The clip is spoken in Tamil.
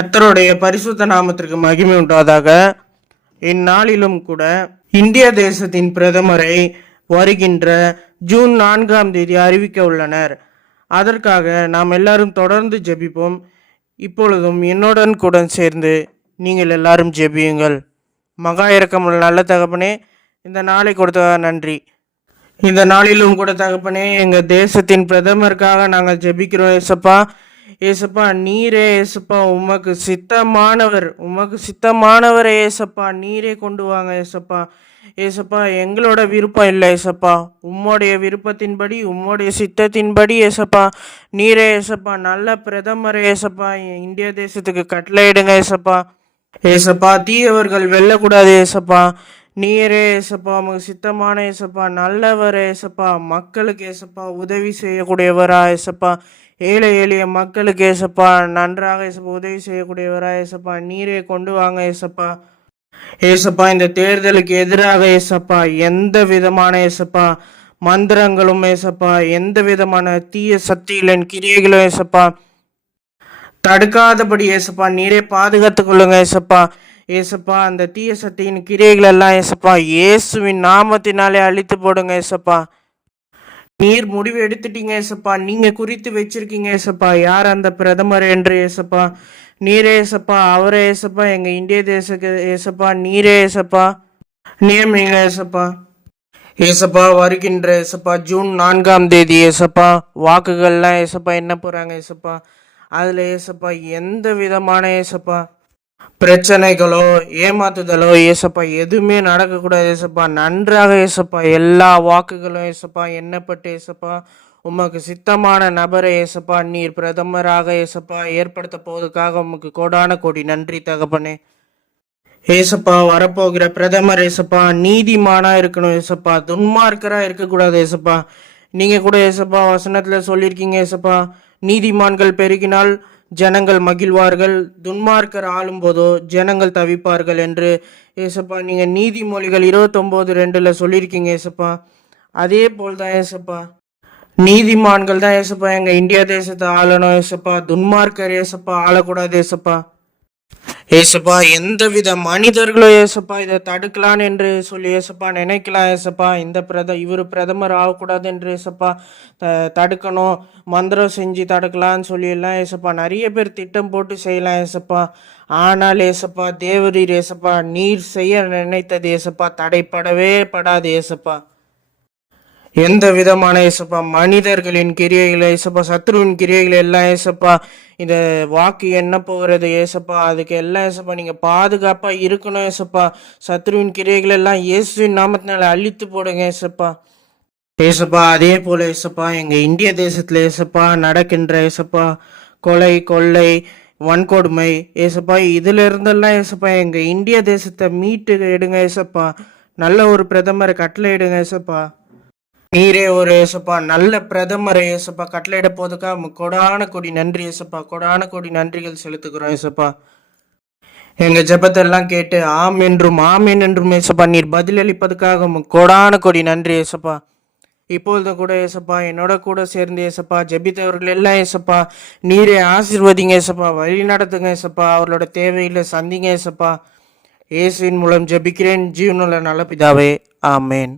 கர்த்தருடைய பரிசுத்த நாமத்திற்கு மகிமை உண்டாதாக. இந்நாளிலும் கூட இந்திய தேசத்தின் பிரதமரை வருகின்ற ஜூன் 4 அறிவிக்க உள்ளனர். அதற்காக நாம் எல்லாரும் தொடர்ந்து ஜெபிப்போம். இப்பொழுதும் என்னுடன் கூட சேர்ந்து நீங்கள் எல்லாரும் ஜெபியுங்கள். மகா இரக்கமுள்ள நல்ல தகப்பனே, இந்த நாளை கொடுத்த நன்றி. இந்த நாளிலும் கூட தகப்பனே, எங்கள் தேசத்தின் பிரதமருக்காக நாங்கள் ஜெபிக்கிறோம். ஏசப்பா, ஏசப்பா நீரே ஏசப்பா, உமக்கு சித்தமானவரே ஏசப்பா, நீரே கொண்டு வாங்க ஏசப்பா. ஏசப்பா, எங்களோட விருப்பம் இல்லை ஏசப்பா, உம்முடைய விருப்பத்தின்படி உம்முடைய சித்தத்தின்படி ஏசப்பா, நீரே ஏசப்பா நல்ல பிரதமர் ஏசப்பா இந்திய தேசத்துக்கு கட்டளையிடுங்க ஏசப்பா. ஏசப்பா, தீயவர்கள் வெல்லக்கூடாது ஏசப்பா. நீரே ஏசப்பா, உமக்கு சித்தமான ஏசப்பா நல்லவர் ஏசப்பா, மக்களுக்கு ஏசப்பா உதவி செய்யக்கூடியவரா ஏசப்பா, ஏழை எளிய மக்களுக்கு ஏசப்பா நன்றாக ஏசப்பா உதவி செய்யக்கூடியவரா ஏசப்பா, நீரே கொண்டு வாங்க ஏசப்பா. ஏசப்பா, இந்த தேர்தலுக்கு எதிராக ஏசப்பா எந்த விதமான ஏசப்பா மந்திரங்களும் ஏசப்பா, எந்த விதமான தீய சக்திகளின் கிரியைகளும் ஏசப்பா தடுக்காதபடி ஏசப்பா நீரே பாதுகாத்து கொள்ளுங்க ஏசப்பா. ஏசப்பா, அந்த தீய சக்தியின் கிரியைகள் எல்லாம் ஏசப்பா இயேசுவின் நாமத்தினாலே அழித்து போடுங்க ஏசப்பா. நீர் முடிவு எடுத்துட்டீங்க ஏசப்பா, நீங்க குறித்து வச்சிருக்கீங்க ஏசப்பா யார் அந்த பிரதமர் என்று ஏசப்பா. நீரே ஏசப்பா, அவரே ஏசப்பா எங்க இந்திய தேசத்துக்கு ஏசப்பா நீரே ஏசப்பா நியமிங்க ஏசப்பா. ஏசப்பா, வருகின்ற ஏசப்பா ஜூன் 4 ஏசப்பா வாக்குகள்லாம் ஏசப்பா என்ன போறாங்க ஏசப்பா, அதுல ஏசப்பா எந்த விதமான ஏசப்பா பிரச்சனைகளோ ஏமாத்துதலோ ஏசப்பா எதுவுமே நடக்கக்கூடாது ஏசப்பா. நன்றாக ஏசப்பா எல்லா வாக்குகளும் ஏசப்பா எண்ணப்பட்டு ஏசப்பா உமக்கு சித்தமான நபரை ஏசப்பா நீர் பிரதமராக ஏசப்பா ஏற்படுத்த போவதுக்காக உமக்கு கோடான கோடி நன்றி தகப்பனே. ஏசப்பா, வரப்போகிற பிரதமர் ஏசப்பா நீதிமானா இருக்கணும் ஏசப்பா, துன்மார்க்கரா இருக்கக்கூடாது ஏசப்பா. நீங்க கூட ஏசப்பா வசனத்துல சொல்லியிருக்கீங்க ஏசப்பா, நீதிமான்கள் பெருகினால் ஜனங்கள் மகிழ்வார்கள், துன்மார்க்கர் ஆளும் போதோ ஜனங்கள் தவிப்பார்கள் என்று ஏசப்பா நீங்க நீதிமொழிகள் 29:2 சொல்லியிருக்கீங்க ஏசப்பா. அதே போல் தான் ஏசப்பா நீதிமான்கள் தான் ஏசப்பா எங்க இந்தியா தேசத்தை ஆளணும் ஏசப்பா, துன்மார்க்கர் ஏசப்பா ஆளக்கூடாது ஏசப்பா. ஏசப்பா, எந்தவித மனிதர்களும் ஏசப்பா இதை தடுக்கலாம் என்று சொல்லி ஏசப்பா நினைக்கலாம் ஏசப்பா. இவர் பிரதமர் ஆகக்கூடாது என்று ஏசப்பா தடுக்கணும், மந்திரம் செஞ்சு தடுக்கலான்னு சொல்லியெல்லாம் ஏசப்பா நிறைய பேர் திட்டம் போட்டு செய்யலாம் ஏசப்பா. ஆனால் ஏசப்பா தேவரீர் ஏசப்பா நீர் செய்ய நினைத்தது ஏசப்பா தடைப்படவே படாது ஏசப்பா. எந்த விதமான ஏசப்பா மனிதர்களின் கிரியைகளை ஏசப்பா, சத்ருவின் கிரியைகளை எல்லாம் ஏசப்பா இந்த வாக்கு என்ன போகிறது ஏசப்பா, அதுக்கு எல்லாம் ஏசப்பா நீங்க பாதுகாப்பா இருக்கணும் ஏசப்பா. சத்ருவின் கிரியைகள் எல்லாம் இயேசுவின் நாமத்தினால அழித்து போடுங்க ஏசப்பா. ஏசப்பா, அதே போல ஏசப்பா எங்க இந்திய தேசத்துல ஏசப்பா நடக்கின்ற ஏசப்பா கொலை கொள்ளை வன்கொடுமை ஏசப்பா இதுல இருந்தெல்லாம் ஏசப்பா எங்க இந்திய தேசத்தை மீட்டு எடுங்க ஏசப்பா. நல்ல ஒரு பிரதமரை கட்டளை எடுங்க ஏசப்பா. நீரே ஒரு ஏசப்பா நல்ல பிரதமரை ஏசப்பா கட்டளையிட போதுக்கா கொடான கோடி நன்றி ஏசப்பா, கொடான கோடி நன்றிகள் செலுத்துக்கிறோம் ஏசப்பா. எங்க ஜெபத்தெல்லாம் கேட்டு ஆமென் என்றும் ஏசப்பா நீர் பதிலளிப்பதுக்காக கொடான கோடி நன்றி ஏசப்பா. இப்பொழுது கூட ஏசப்பா என்னோட கூட சேர்ந்து ஏசப்பா ஜெபித்தவர்கள் எல்லாம் ஏசப்பா நீரே ஆசீர்வதிங்க ஏசப்பா, வழி நடத்துங்க ஏசப்பா, அவர்களோட தேவையில்லை சந்திங்க ஏசப்பா. இயேசுவின் மூலம் ஜெபிக்கிறேன் ஜீவனுள்ள நல்ல பிதாவே, ஆமேன்.